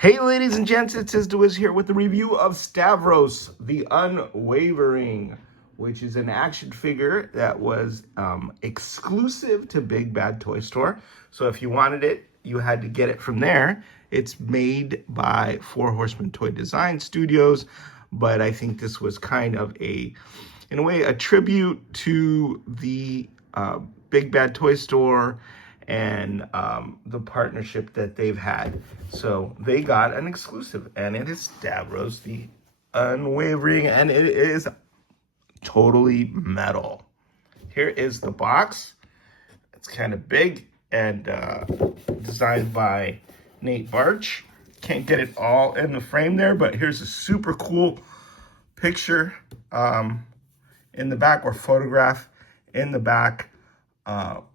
Hey, ladies and gents, it's Stavros here with the review of Stavros, the Unwavering, which is an action figure that was exclusive to Big Bad Toy Store. So if you wanted it, you had to get it from there. It's made by Four Horsemen Toy Design Studios, but I think this was kind of in a way, a tribute to the Big Bad Toy Store and the partnership that they've had. So they got an exclusive, and it is Stavros, the Unwavering, and it is totally metal. Here is the box. It's kind of big and designed by Nate Barch. Can't get it all in the frame there, but here's a super cool picture in the back, or photograph in the back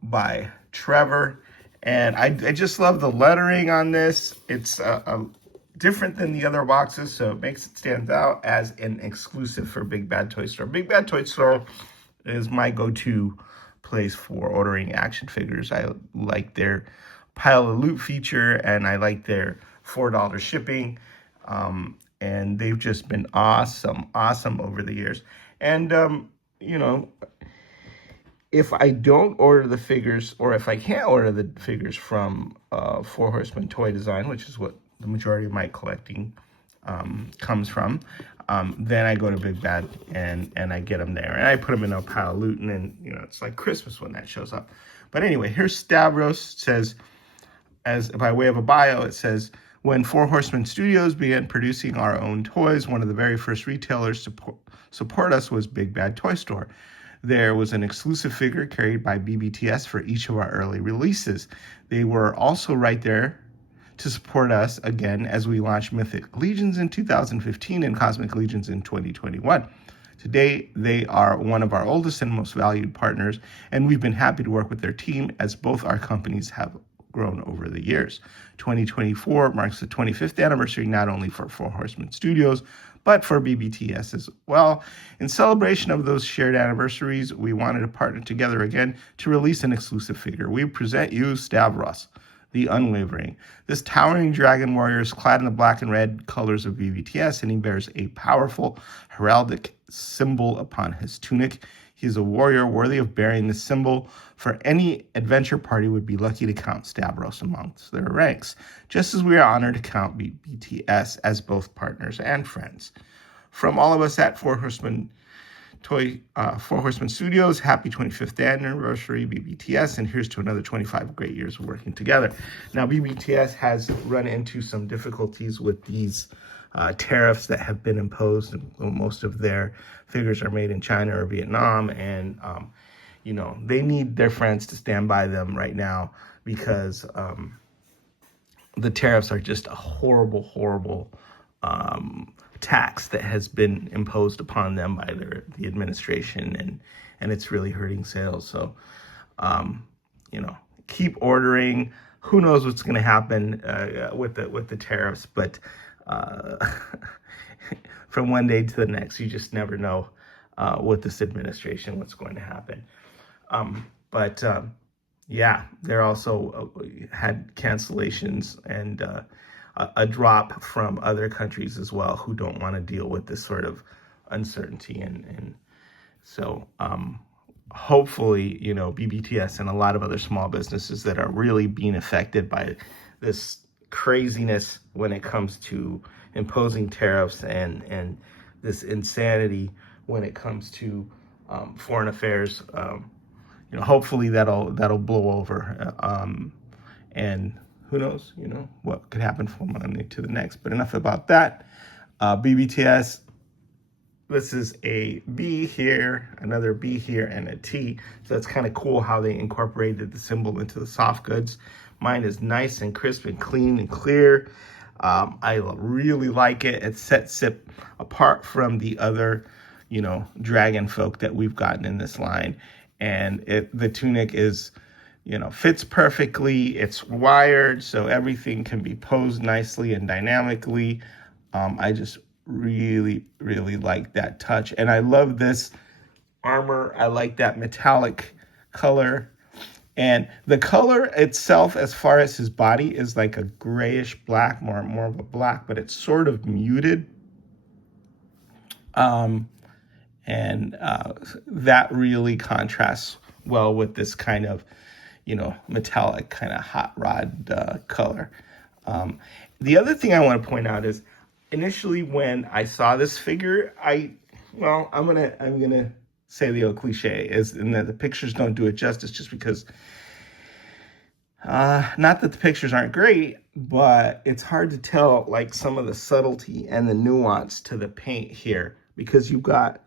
by Trevor. And I just love the lettering on this. It's different than the other boxes, so it makes it stand out as an exclusive for Big Bad Toy Store. Big Bad Toy Store is my go-to place for ordering action figures. I like their pile of loot feature, and I like their $4 shipping. And they've just been awesome over the years. And, you know, if I don't order the figures, or if I can't order the figures from Four Horsemen Toy Design, which is what the majority of my collecting comes from, then I go to Big Bad and I get them there. And I put them in a pile of loot, and then, you know, it's like Christmas when that shows up. But anyway, here's Stavros. It says, as by way of a bio, it says, when Four Horsemen Studios began producing our own toys, one of the very first retailers to support us was Big Bad Toy Store. There was an exclusive figure carried by BBTS for each of our early releases. They were also right there to support us again as we launched Mythic Legions in 2015 and Cosmic Legions in 2021. Today, they are one of our oldest and most valued partners, and we've been happy to work with their team as both our companies have grown over the years. 2024 marks the 25th anniversary not only for Four Horsemen Studios, but for BBTS as well. In celebration of those shared anniversaries, we wanted to partner together again to release an exclusive figure. We present you Stavros, the Unwavering. This towering dragon warrior is clad in the black and red colors of BBTS, and he bears a powerful heraldic symbol upon his tunic. He is a warrior worthy of bearing this symbol, for any adventure party would be lucky to count Stavros amongst their ranks, just as we are honored to count BBTS as both partners and friends. From all of us at Four Horsemen Studios, happy 25th anniversary, BBTS, and here's to another 25 great years of working together. Now, BBTS has run into some difficulties with these tariffs that have been imposed, and most of their figures are made in China or Vietnam, and you know, they need their friends to stand by them right now, because the tariffs are just a horrible tax that has been imposed upon them by the administration, and it's really hurting sales. So you know, keep ordering. Who knows what's going to happen with the tariffs, but from one day to the next, you just never know with this administration what's going to happen. Yeah, they're also had cancellations and a drop from other countries as well, who don't want to deal with this sort of uncertainty. And so hopefully, you know, BBTS and a lot of other small businesses that are really being affected by this craziness when it comes to imposing tariffs and this insanity when it comes to foreign affairs, you know, hopefully that'll blow over, and who knows, you know, what could happen from one day to the next. But enough about that. BBTS, this is a B here, another B here, and a T. So it's kind of cool how they incorporated the symbol into the soft goods. Mine is nice and crisp and clean and clear. I really like it. It sets it apart from the other, you know, dragon folk that we've gotten in this line. And the tunic is, you know, fits perfectly. It's wired, so everything can be posed nicely and dynamically. I just really like that touch. And I love this armor. I like that metallic color. And the color itself, as far as his body, is like a grayish black, more of a black, but it's sort of muted. And that really contrasts well with this kind of, metallic kind of hot rod color. The other thing I want to point out is, initially when I saw this figure, I'm gonna say the old cliche is, and that the pictures don't do it justice, just because, not that the pictures aren't great, but it's hard to tell like some of the subtlety and the nuance to the paint here, because you've got,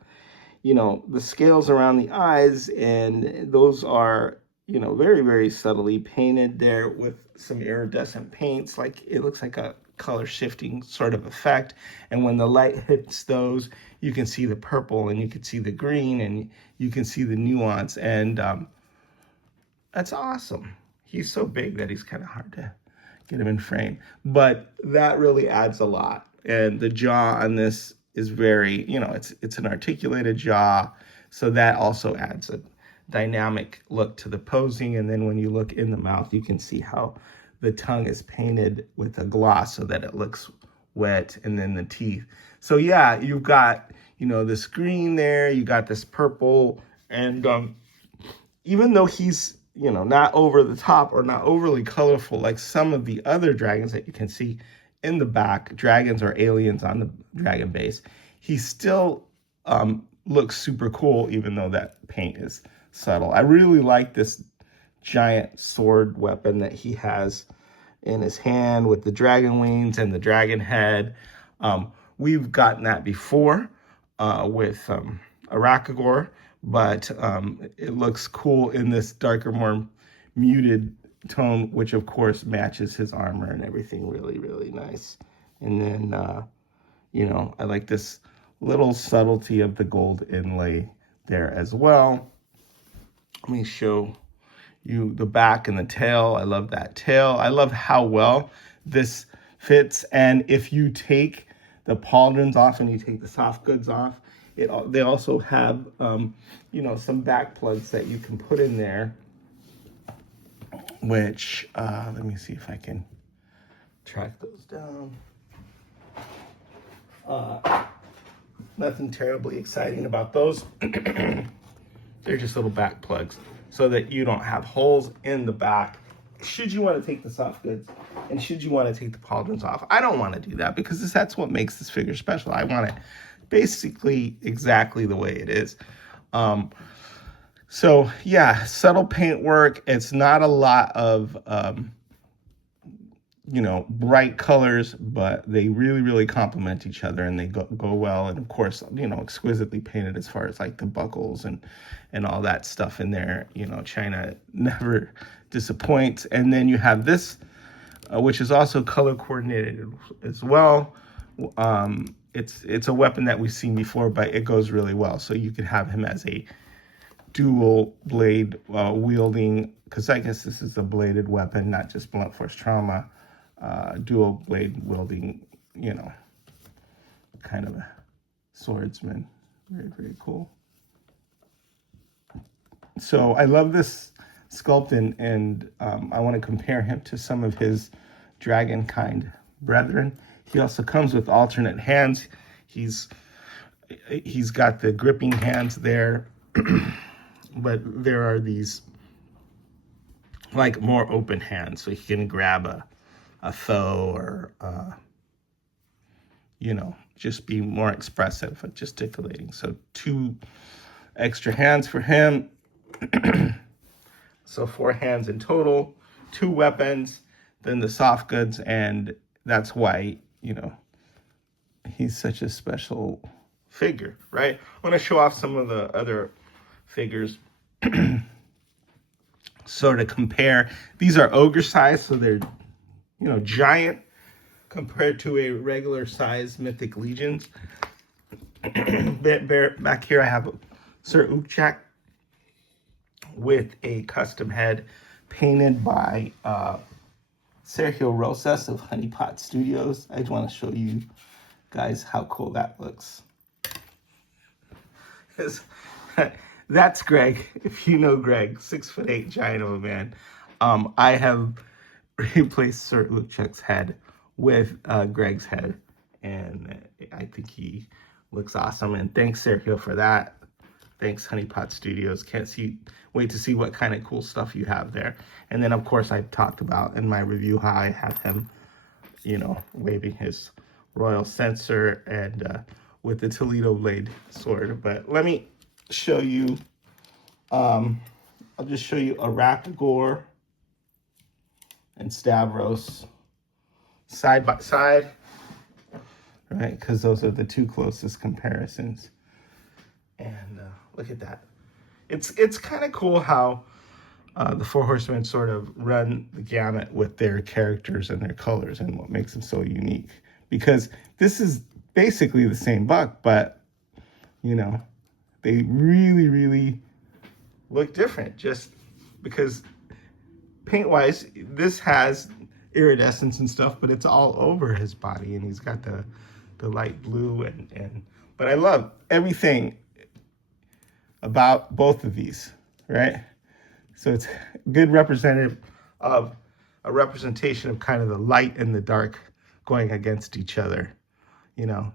the scales around the eyes, and those are, very, very subtly painted there with some iridescent paints. Like, it looks like a color shifting sort of effect. And when the light hits those, you can see the purple, and you can see the green, and you can see the nuance. And that's awesome. He's so big that he's kind of hard to get him in frame. But that really adds a lot. And the jaw on this is very, it's an articulated jaw. So that also adds a dynamic look to the posing. And then when you look in the mouth, you can see how the tongue is painted with a gloss so that it looks wet, and then the teeth. So yeah, you've got, this green there, you got this purple, and even though he's, not over the top or not overly colorful like some of the other dragons that you can see in the back, dragons or aliens on the dragon base, he still looks super cool, even though that paint is subtle. I really like this giant sword weapon that he has in his hand with the dragon wings and the dragon head. We've gotten that before with Arakagor, but it looks cool in this darker, more muted tone, which of course matches his armor and everything really, really nice. And then, I like this little subtlety of the gold inlay there as well. Let me show you the back and the tail. I love that tail. I love how well this fits. And if you take the pauldrons off and you take the soft goods off, they also have, some back plugs that you can put in there, which, let me see if I can track those down. Nothing terribly exciting about those. They're just little back plugs so that you don't have holes in the back should you want to take the soft goods and should you want to take the pauldrons off. I don't want to do that because that's what makes this figure special. I want it basically exactly the way it is. So yeah, subtle paint work. It's not a lot of, bright colors, but they really, really complement each other and they go well. And of course, exquisitely painted as far as like the buckles and all that stuff in there. China never disappoints. And then you have this, which is also color coordinated as well. It's a weapon that we've seen before, but it goes really well. So you could have him as a dual blade wielding, because I guess this is a bladed weapon, not just blunt force trauma. Dual blade wielding, kind of a swordsman. Very, very cool. So I love this sculpt, and I want to compare him to some of his dragon kind brethren. He also comes with alternate hands. He's got the gripping hands there, but there are these like more open hands, so he can grab a foe or, just be more expressive, gesticulating. So 2 extra hands for him. So 4 hands in total, 2 weapons, then the soft goods. And that's why, he's such a special figure, right? I want to show off some of the other figures. So to compare, these are ogre size, so they're giant compared to a regular size Mythic Legions. Back here I have Sir Ukchak with a custom head painted by Sergio Rosas of Honeypot Studios. I just want to show you guys how cool that looks. That's Greg. If you know Greg, 6'8" giant of a man. I have replaced Sir Luchek's head with Greg's head, and I think he looks awesome. And thanks, Sergio, for that. Thanks, Honeypot Studios. Wait to see what kind of cool stuff you have there. And then, of course, I talked about in my review how I have him, waving his royal censer and with the Toledo blade sword. But let me show you. I'll just show you Arachagor and Stavros side by side, right? Because those are the two closest comparisons. And look at that. It's kind of cool how the Four Horsemen sort of run the gamut with their characters and their colors and what makes them so unique. Because this is basically the same buck, but, they really, really look different just because paint-wise, this has iridescence and stuff, but it's all over his body, and he's got the light blue but I love everything about both of these, right? So it's good representative of a representation of kind of the light and the dark going against each other,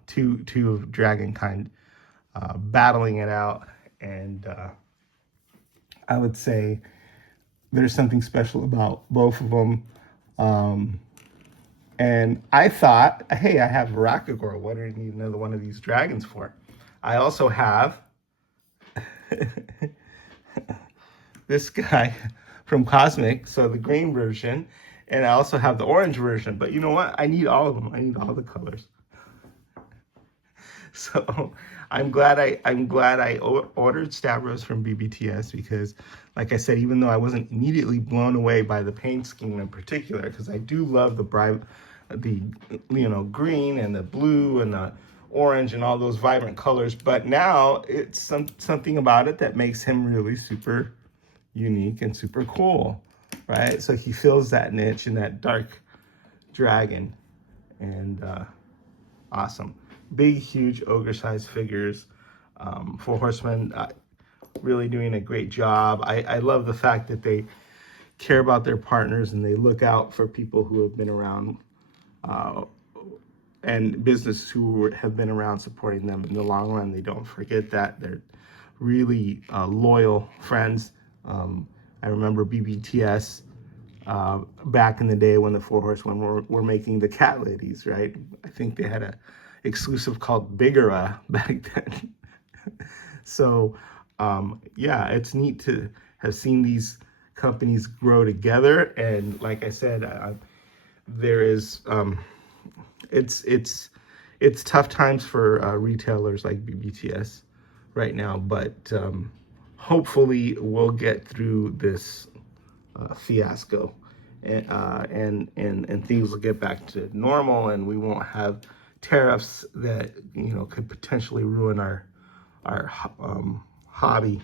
two of dragon kind battling it out. And I would say there's something special about both of them. And I thought, hey, I have Rakagor. What do I need another one of these dragons for? I also have this guy from Cosmic, so the green version, and I also have the orange version. But you know what? I need all of them. I need all the colors. So I'm glad I ordered Stavros from BBTS because, like I said, even though I wasn't immediately blown away by the paint scheme in particular, because I do love the green and the blue and the orange and all those vibrant colors, but now it's something about it that makes him really super unique and super cool, right? So he fills that niche in that dark dragon, and awesome. Big, huge ogre-sized figures. Four Horsemen really doing a great job. I love the fact that they care about their partners and they look out for people who have been around and businesses who have been around supporting them in the long run. They don't forget that. They're really loyal friends. I remember BBTS back in the day when the Four Horsemen were making the cat ladies, right? I think they had a exclusive called Bigera back then. So yeah, it's neat to have seen these companies grow together. And like I said, there is it's tough times for retailers like BBTS right now, but hopefully we'll get through this fiasco, and things will get back to normal, and we won't have tariffs that could potentially ruin our hobby.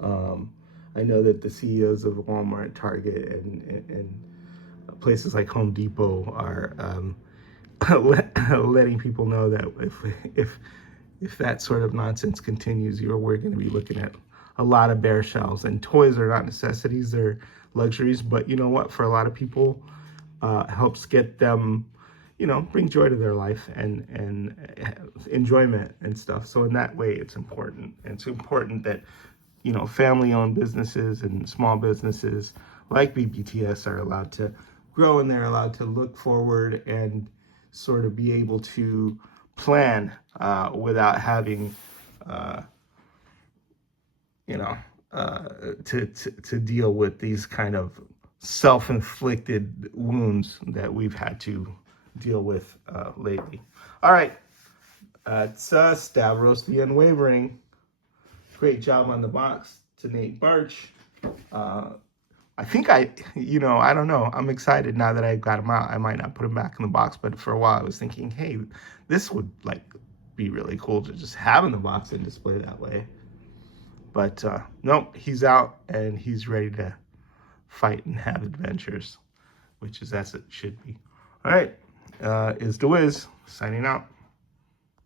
I know that the CEOs of Walmart, Target, and places like Home Depot are letting people know that if that sort of nonsense continues, we're going to be looking at a lot of bare shelves. And toys are not necessities; they're luxuries. But you know what? For a lot of people, helps get them, bring joy to their life and enjoyment and stuff. So in that way, it's important. And it's important that family-owned businesses and small businesses like BBTS are allowed to grow, and they're allowed to look forward and sort of be able to plan without having to deal with these kind of self-inflicted wounds that we've had to deal with lately. All right, it's Stavros the Unwavering. Great job on the box to Nate Barch. I think I don't know. I'm excited now that I got him out. I might not put him back in the box, but for a while I was thinking, hey, this would be really cool to just have in the box and display that way. But nope, he's out and he's ready to fight and have adventures, which is as it should be. All right, is the Wiz signing out.